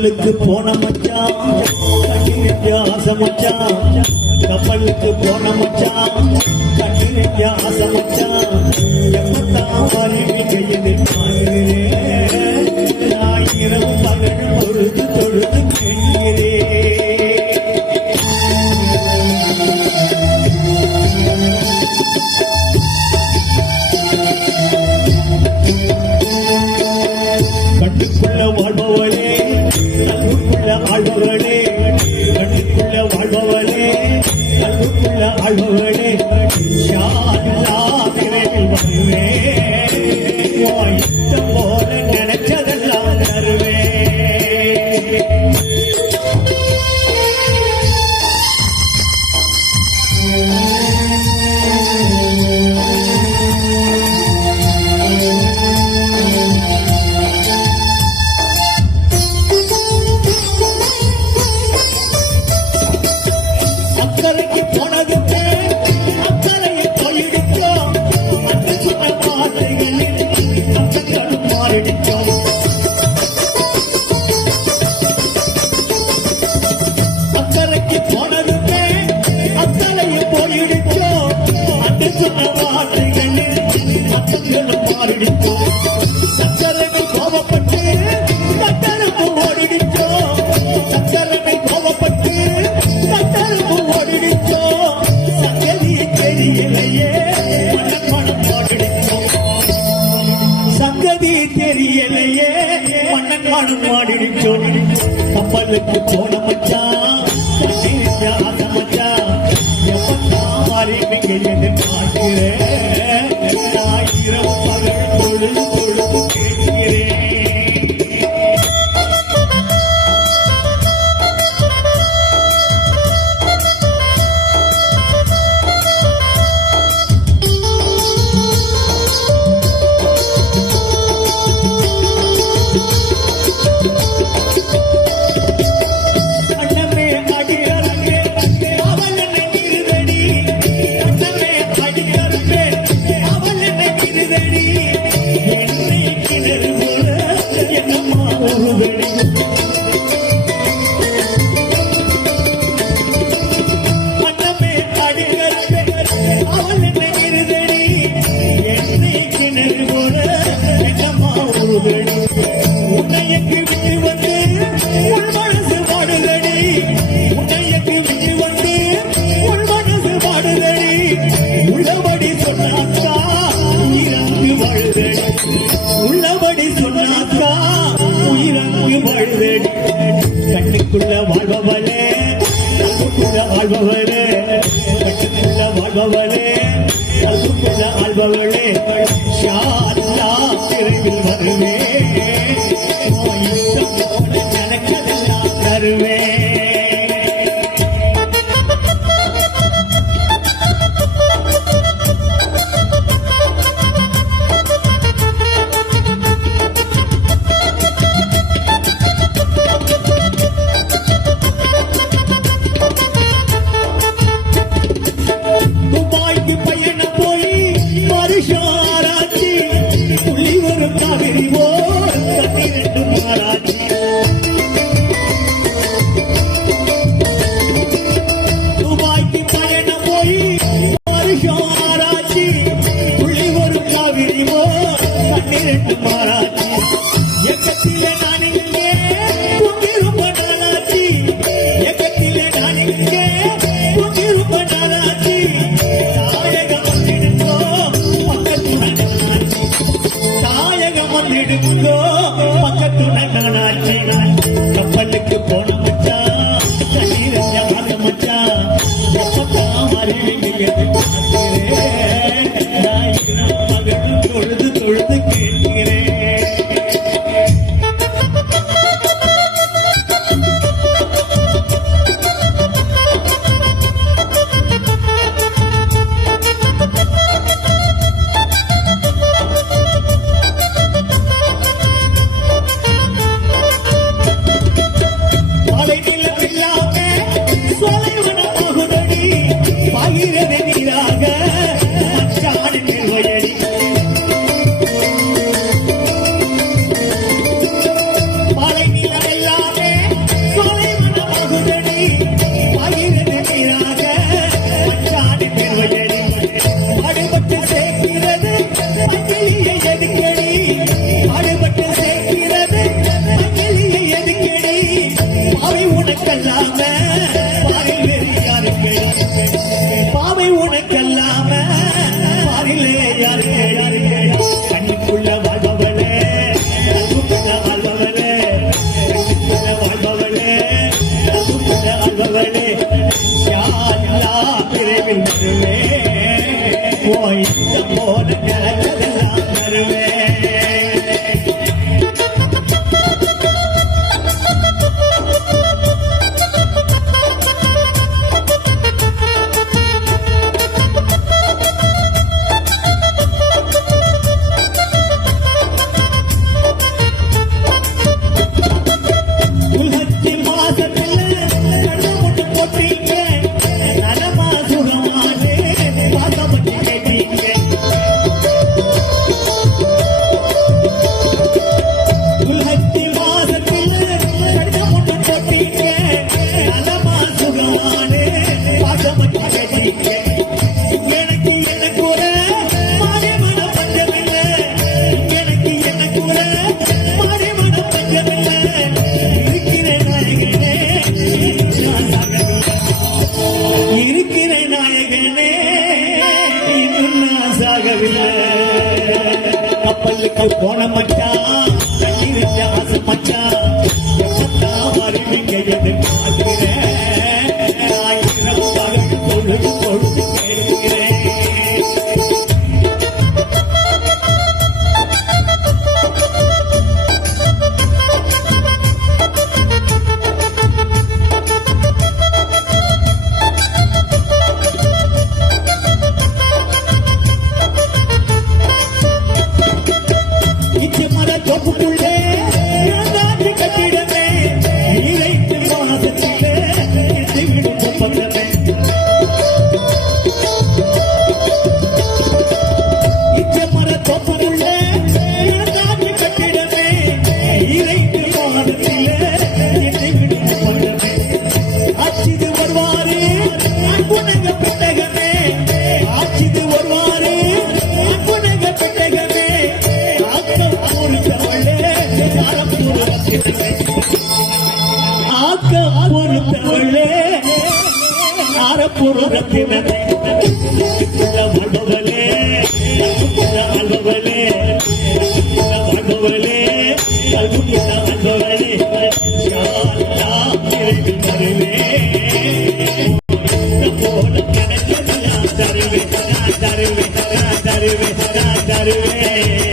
கப்பலுக்கு போன மச்சான் கண்ணீருக்கு ஆசை மச்சான் கப்பலுக்கு போன மச்சான் கண்ணீருக்கு ஆசை மச்சான் எப்பத்தான் வருவீங்க எதிர்பார்க்கிறேன் ஆயிரம் பகல் பொழுது தொழுது கேட்கிறேன் கண்ணுக்குள்ள வாழ்பவளே கண்ணுக்குள்ள ஆழ்பவளே கண்ணுக்குள்ள வாழ்பவளே கண்ணுக்குள்ள ஆழ்பவளே விரைவில் வருவேன் இஷ்டம் போல நினைச்சதெல்லாம் தருவேன் அக்கறைக்கு போனதுக்கு அக்கறையை போயிடுச்சோம் அந்த சொன்ன வார்த்தைகளில் அக்கறைகளும் மாறிடுச்சோம் அக்கறைக்கு போனதுக்கு அக்கறையை போயிடுச்சோம் அந்த சொன்ன வார்த்தைகளில் அக்கறைகளும் மாறிடுச்சோம் சக்கரனை கோபப்பட்டு சக்கரப்பு ஓடிடுச்சோம் சக்கரனை கோபப்பட்டு சக்கரப்பு ஓடிடுச்சோ சங்கதியை தெரியலையே மனம் மாடிடுச்சோம் சங்கதி தெரியலையே மனம் மாடிடுச்சோம் கப்பலுக்கு போன மச்சான் ஆசை மச்சான் எப்பத்தான் அறிவிங்க எதிர்பார்க்கிறேன் ஆயிரம் பகல் பொழுது பொழுது கேட்கிறேன் உன்னையக்கு விட்டு வந்து உள் மனசு பாடுதடி உன்னையக்கு விட்டு வந்து உள் மனசு பாடுதடி உள்ளபடி சொன்னாக்கா உயிரங்கு வாழுதடி உள்ளபடி சொன்னாக்கா உயிரங்கு வாழுதடி கண்ணுக்குள்ள வாழ்பவளே கண்ணுக்குள்ள வாழ்பவளே கண்ணுக்குள்ள வாழ்பவளே கண்ணுக்குள்ள ஆழ்பவளே ஷால்லா விரைவில் வருவேன் எனக்கதெல்லாம் தருவேன் துபாய்க்கு பயணம் போய் வருஷம் ஆராய்ச்சி துள்ளி ஒரு காவிரி ஓர் கண்ணீரண்டு மாறாச்சி துபாய்க்கு பயணம் போய் வருஷம் ஆராய்ச்சி துள்ளி ஒரு காவிரி ஓர் கண்ணீரண்டு மாறாச்சி எக்கத்திலே நான் இங்கே ரொம்ப நாளாச்சி எக்கத்திலே நான் இங்கே ரொம்ப நாளாச்சி தாயகம் வந்திடுங்கோ பக்கத்துடன் நானாச்சி கப்பலுக்கு போன மச்சான் கண்ணீரஞ்ச ஆசை மச்சான் எப்பத்தான் அறிவிங்க மகள் தொழுது தொழுது கேட்கிறேன் எதுக்கடி பாடுபட்டு சேர்க்கிறது மங்கிலியை எதுக்கடி பாவை உனக்கல்லாம பாரில் வேறு யாருக்கு பாவை உனக்கல்லாம பாரிலே யாருக்கு கண்ணுக்குள்ள வாழ்பவளே கண்ணுக்குள்ள வாழ்பவளே கண்ணுக்குள்ள வாழ்பவளே கண்ணுக்குள்ள வாழ்பவளே யாரா விரைவில் வருவே போய் போன கிடக்கதெல்லாம் வருவே உலகத்தின் மாசத்துல கண்ணமுட்டு போட்டீங்க நலமா சுகமானே பாசப்பட்டு கேட்டீங்க உலகத்தின் மாசத்துல கண்ணமுட்டு போட்டீங்க நலமா சுகமானே பாசப்பட்டு கேட்டீங்க எனக்கு என்ன கூற மாறி மன பஞ்சமில்லை எனக்கு என்ன கூற மாறி மன பஞ்சமில்லை இருக்கிற நாயகனே இன்னும் நான் சாகவில்லை கப்பலுக்கு போன மச்சான் தண்ணீர் ஆசை மச்சான் எப்பத்தான் வருவீங்க எதிர்பார்க்கிறேன் ஆயிரம் பகல் பொழுது பொழுது கேட்கிறேன் மர தோப்புக்குள்ளே நாட்டு கட்டிடமே இறைத்து மாசத்திலே விடும் ஒப்பந்தமே மர தோப்புக்குள்ளே நாட்டு கட்டிடமே இறைத்து மாதத்திலே விடும் ஒப்பந்தமே ஆட்சிது வருவாரு அன்புனங்க பெட்டகமே ஆட்சிது வருவாரு அன்புனங்க பெட்டகமே பொறுத்தவளே ஆரப்புறத்தினே வாழ்பவளே வாழ்பவளே வாழ்பவளே வாழ்பவளே வருவே போல கணக்கெல்லாம் தருவே தருவே தருவே தருவே